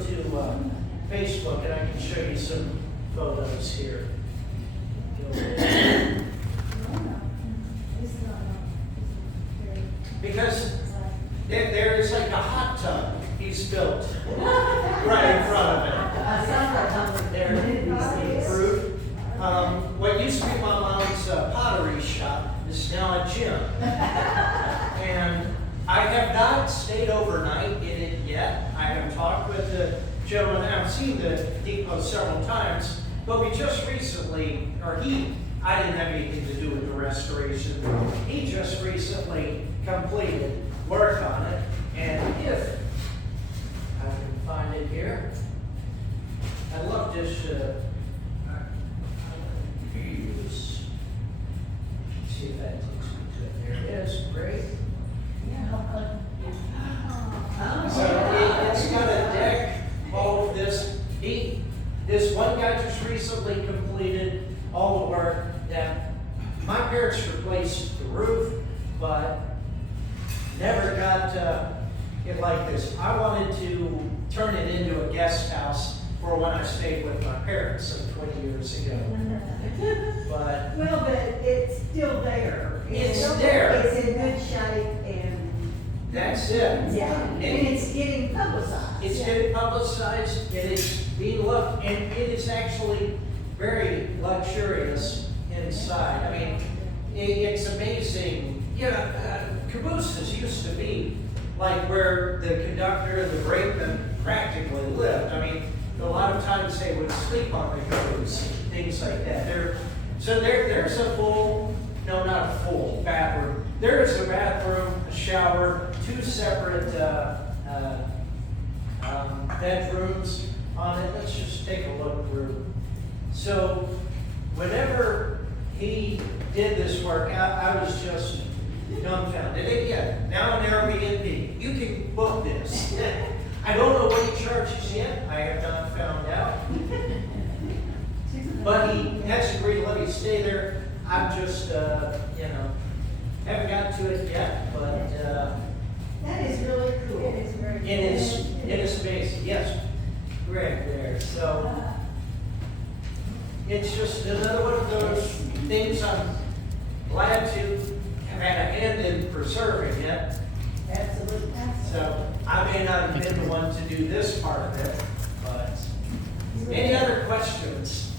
Facebook and I can show you some photos here. Because there is like a hot tub he's built right in front of it. There, fruit. What used to be my mom's pottery shop is now a gym. And I have not stayed overnight in it yet. I have talked with the gentleman, I've seen the depot several times, but we just recently, I didn't have anything to do with the restoration. He just recently completed work on it, and if I can find it here, I love this views. See if that takes me to it. There it is. Great. So it's got a deck, all of this. This one guy just recently completed all the work that my parents replaced the roof, but never got it like this. I wanted to turn it into a guest house for when I stayed with my parents some 20 years ago. But Well, but it's still there. It's there. It's in good shape and, that's it. yeah, and it's getting publicized. It's getting publicized, and it's being loved, and it is actually very luxurious inside. I mean, it's amazing. You know, cabooses used to be like where the conductor and the brakeman practically lived. I mean, a lot of times they would sleep on the caboose, things like that. There's a full, no, not a full bathroom. There is a bathroom, a shower, 2 separate bedrooms on it. Let's just take a look through. So whenever he did this work, I was just dumbfounded. And again, now an Airbnb, you can book this. I don't know what he charges yet. I have not found out. But he has agreed to let me stay there. I'm just, haven't gotten to it yet, but That is really cool. It is very. it is amazing. Yes, Greg there. So it's just another one of those things I'm glad to have had a hand in preserving it. Absolutely. So I may not have been the one to do this part of it, but any other questions?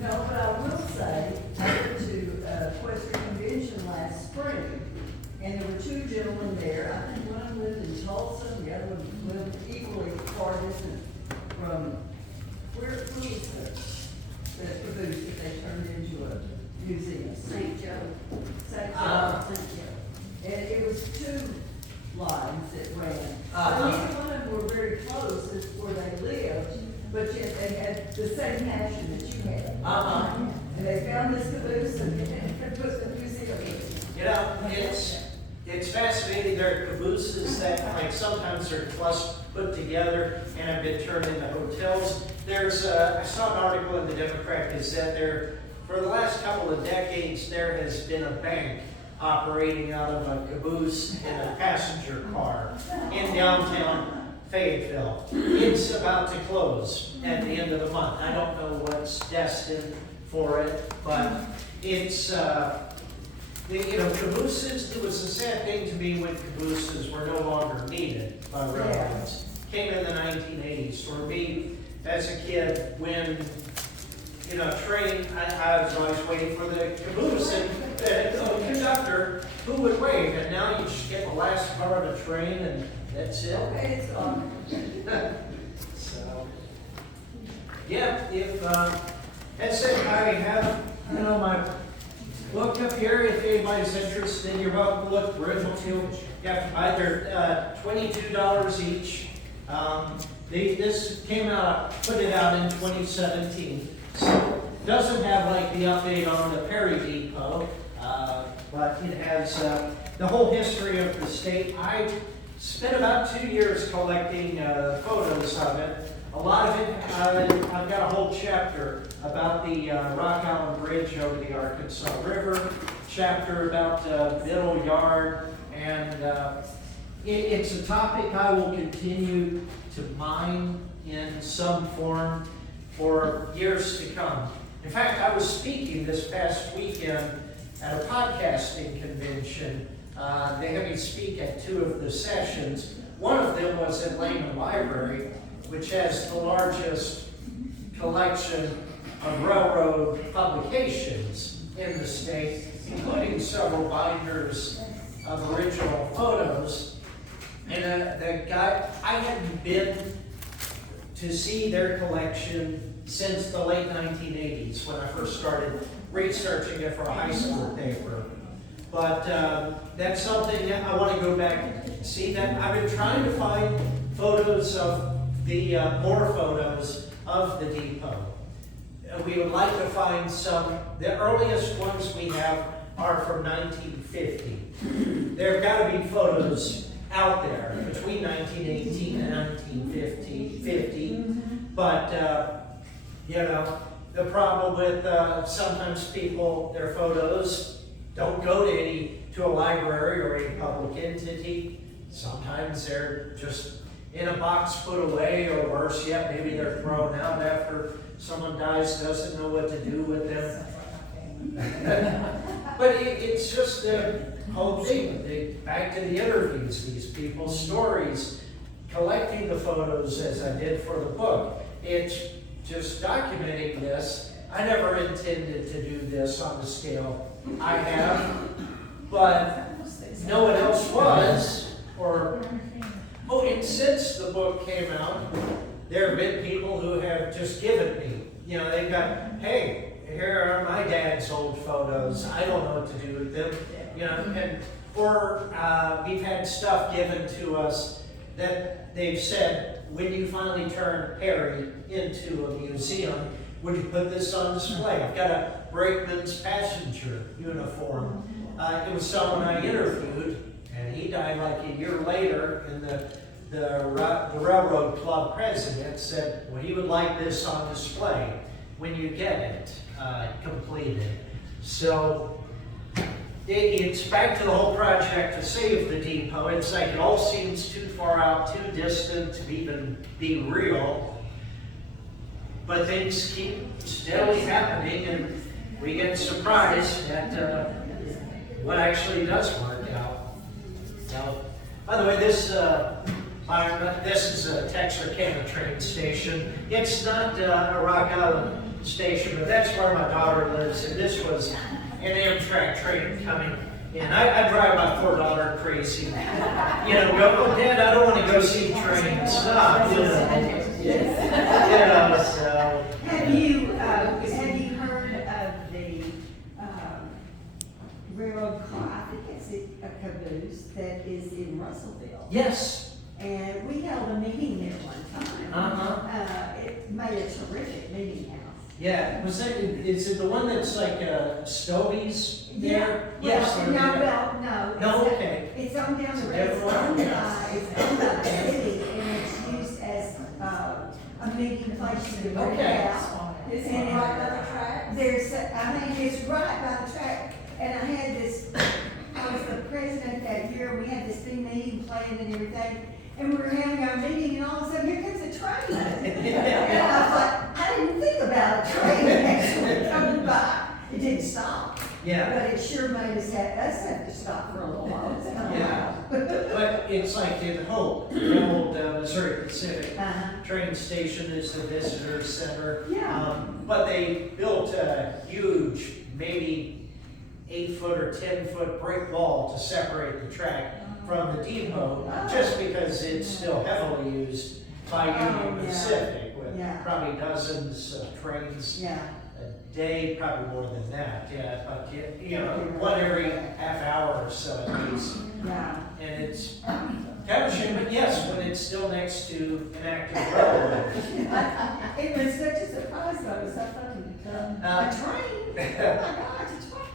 No, but I will say, I went to Equestrian Convention last spring, and there were 2 gentlemen there. I think one lived in Tulsa, the other one lived equally far distant from, where was the caboose that they turned into a museum? St. Joe. St. Ah. Joe. And it was 2 lines that ran. Uh-huh. Neither one of them were very close as where they lived, but yet they had the same passion that you had. Uh-huh. And they found this caboose and put the museum in. You know, it's fascinating. There are cabooses that, like, sometimes they're put together and have been turned into hotels. I saw an article in the Democrat Gazette there. For the last couple of decades, there has been a bank operating out of a caboose in a passenger car in downtown Fayetteville. It's about to close at the end of the month. I don't know what's destined for it, but it's, cabooses, it was a sad thing to me when cabooses were no longer needed by railroads. Came in the 1980s. For me, as a kid, when, train, I was always waiting for the caboose and the conductor who would wave, and now you just get the last car of a train and that's it. Okay, it's on. So, yeah, that's it. I have, my book up here. If anybody's interested, you're welcome to look. Original two. You have to buy. They're $22 each. This came out, put it out in 2017. So doesn't have like the update on the Perry Depot, but it has the whole history of the state. I spent about 2 years collecting photos of it. A lot of it, I've got a whole chapter about the Rock Island Bridge over the Arkansas River, chapter about Middle Yard, and it's a topic I will continue to mine in some form for years to come. In fact, I was speaking this past weekend at a podcasting convention. They had me speak at 2 of the sessions. One of them was at Lehman Library, which has the largest collection of railroad publications in the state, including several binders of original photos. And the guy, I hadn't been to see their collection since the late 1980s when I first started researching it for a high school paper. But that's something that I want to go back and see. That I've been trying to find photos of the more photos of the depot. We would like to find some. The earliest ones we have are from 1950. There have got to be photos out there between 1918 and 1950. But the problem with sometimes people, their photos don't go to a library or a public entity. Sometimes they're just in a box put away, or worse yet, maybe they're thrown out after someone dies, doesn't know what to do with them. But it's just the whole thing. Back to the interviews, these people's stories, collecting the photos as I did for the book. It's just documenting this. I never intended to do this on the scale I have, but no one else was. And since the book came out, there have been people who have just given me, they've got, hey, here are my dad's old photos. I don't know what to do with them, or we've had stuff given to us that they've said, when you finally turn Harry into a museum, would you put this on display? I've got a brakeman's passenger uniform. It was someone I interviewed, and he died like a year later, and the railroad club president said, well, he would like this on display when you get it completed. So it's back to the whole project to save the depot. It's like it all seems too far out, too distant to even be real. But things keep steadily happening, and we get surprised at what actually does work out. So, by the way, this is a Texarkana train station. It's not a Rock Island station, but that's where my daughter lives, and this was an Amtrak train coming in. I drive my $4 crazy. Go, oh, Dad, I don't want to go see trains. Stop. So. Have you heard of the railroad car? I think it's a caboose that is in Russellville. Yes. And we held a meeting there one time. It made a terrific meeting house. Yeah, is it the one that's like Stovey's there? Yeah. Yes. No. No, okay. It's on down the road. It's owned by the city, and it's used as a meeting place to rent out. Is it And right by the track? it's right by the track, and I was the president that year, we had this big meeting planned and everything, and we were having our meeting, and all of a sudden, here comes a train. And I was like, I didn't think about a train actually coming by. It didn't stop. Yeah. But it sure made us have to stop for a little while. It's kind of Yeah. loud. But it's like in Hope, the old Missouri Pacific Uh-huh. train station is the visitor center. Yeah. But they built a huge, maybe 8-foot or 10-foot brick wall to separate the track from the depot, just because it's still heavily used by Union yeah. Pacific, with Yeah. probably dozens of trains Yeah. a day, probably more than that, yeah, but one every half hour or so at least. Yeah. And it's kind of a shame, but yes, when it's still next to an active railroad. It was such a surprise, though. It was so funny. A train? Oh my gosh, it's right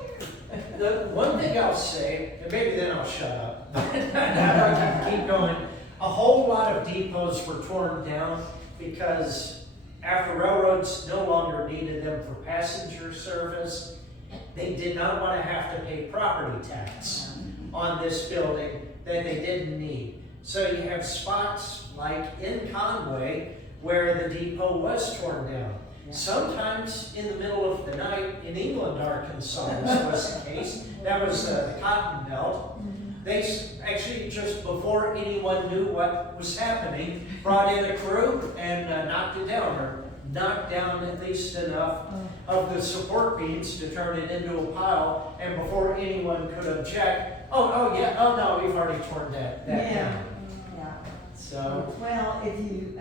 there. The one thing I'll say, and maybe then I'll shut up, but I can keep going. A whole lot of depots were torn down because after railroads no longer needed them for passenger service, they did not want to have to pay property tax on this building that they didn't need. So you have spots like in Conway where the depot was torn down. Sometimes in the middle of the night in England, Arkansas, this was the case. That was the Cotton Belt. They actually, just before anyone knew what was happening, brought in a crew and knocked it down, or knocked down at least enough of the support beams to turn it into a pile. And before anyone could object, oh no, we've already torn that down. Yeah. So. Well, if you,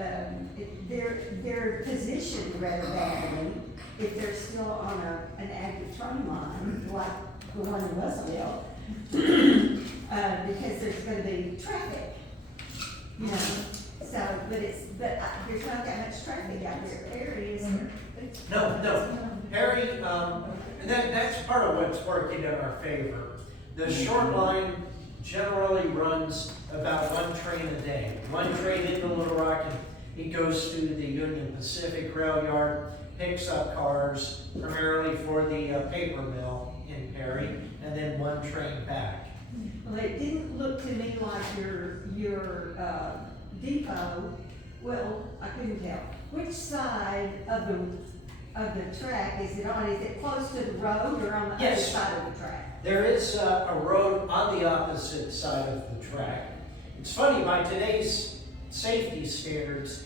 they're positioned rather badly if they're still on an active train line, like the one in Russellville, because there's gonna be traffic, so, but there's not that much traffic out there, areas. No, Harry, and that's part of what's working in our favor. The short line generally runs about one train a day. One train into Little Rock, and it goes to the Union Pacific rail yard, picks up cars primarily for the paper mill in Perry, and then one train back. Well, it didn't look to me like your depot, well, I couldn't tell. Which side of the track is it on? Is it close to the road or on the other Yes. side of the track? There is a road on the opposite side of the track. It's funny, by today's safety standards,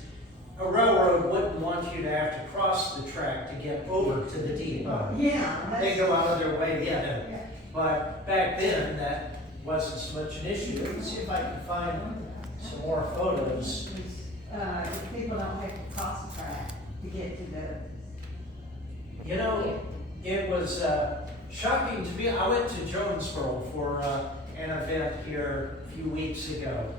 a railroad wouldn't want you to have to cross the track to get over to the depot. Yeah. They go out of their way to get Yeah. it. But back then, that wasn't so much an issue. Let me see if I can find some more photos. If people don't have to cross the track to get to the. You know, it was shocking to me. I went to Jonesboro for an event here a few weeks ago,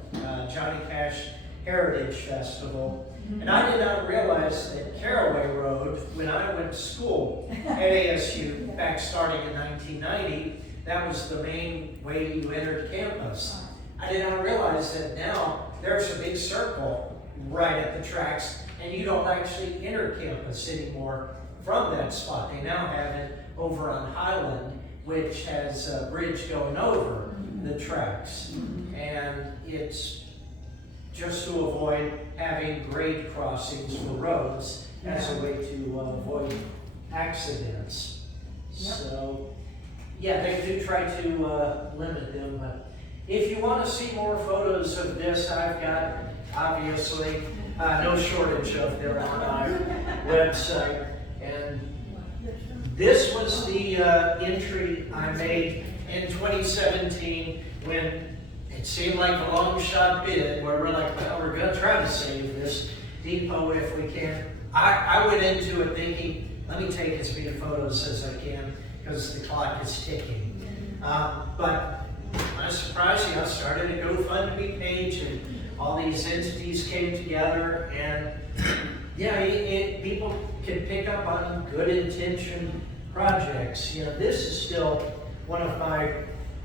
Johnny Cash Heritage Festival. And I did not realize that Caraway Road, when I went to school at ASU, back starting in 1990, that was the main way you entered campus. I did not realize that now there's a big circle right at the tracks, and you don't actually enter campus anymore from that spot. They now have it over on Highland, which has a bridge going over the tracks. And it's just to avoid having grade crossings for roads as a way to avoid accidents. Yep. So, yeah, they do try to limit them, but if you want to see more photos of this, I've got, obviously, no shortage of them on our website. And this was the entry I made in 2017 when it seemed like a long shot bid where we're like, well, we're going to try to save this depot if we can. I went into it thinking, let me take as many photos as I can because the clock is ticking. But I was surprised, I started a GoFundMe page and all these entities came together, and yeah, people can pick up on good intention projects. You know, this is still one of my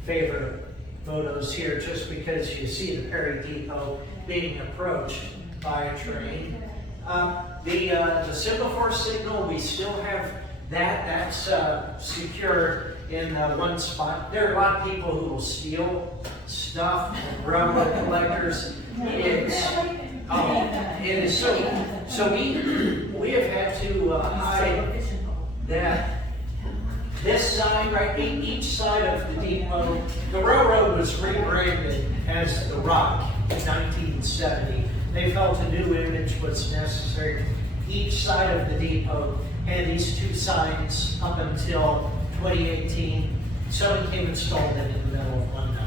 favorite photos here, just because you see the Perry Depot being approached by a train. The semaphore signal, we still have that. That's secured in one spot. There are a lot of people who will steal stuff, railroad collectors. It is so we have had to hide that. This side, right, each side of the depot, the railroad was rebranded as the Rock in 1970. They felt a new image was necessary. Each side of the depot had these two signs up until 2018. Someone came and installed them in the middle of one night.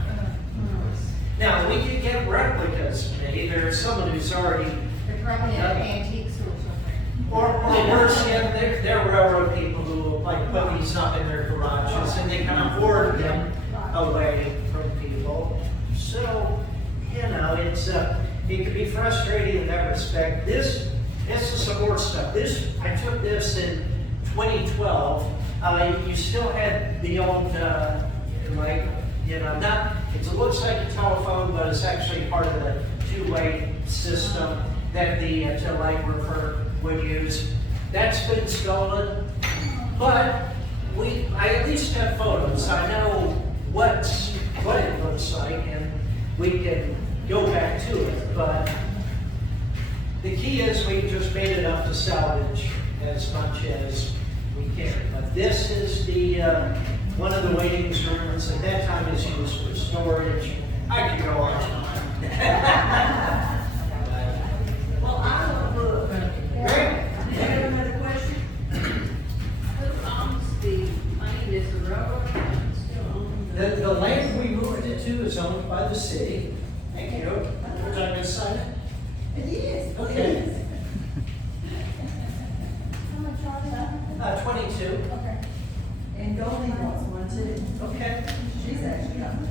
Now, we could get replicas made. There's someone who's already They're probably at antiques or something. or worse yet, they're railroad people who like put these up in their garages and they kind of hoard them away from people. So, you know, it can be frustrating in that respect. This is some more stuff. I took this in 2012. You still had the old, it looks like a telephone, but it's actually part of the two-way system that the telegrapher would use. That's been stolen, but I at least have photos. I know what it looks like, and we can go back to it. But the key is we just made enough to salvage as much as we can. But this is the one of the waiting rooms. At that time is used for storage. I could go on. Well, I will look. Great. Do you have another question? Who owns the land? Is the railroad still own The land we moved it to is owned by the city. Thank you. Would I miss sign it? It is. Okay. How much are they? 22. Okay. And Goldie wants one too. Okay. She's actually got one.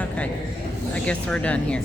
Okay, I guess we're done here.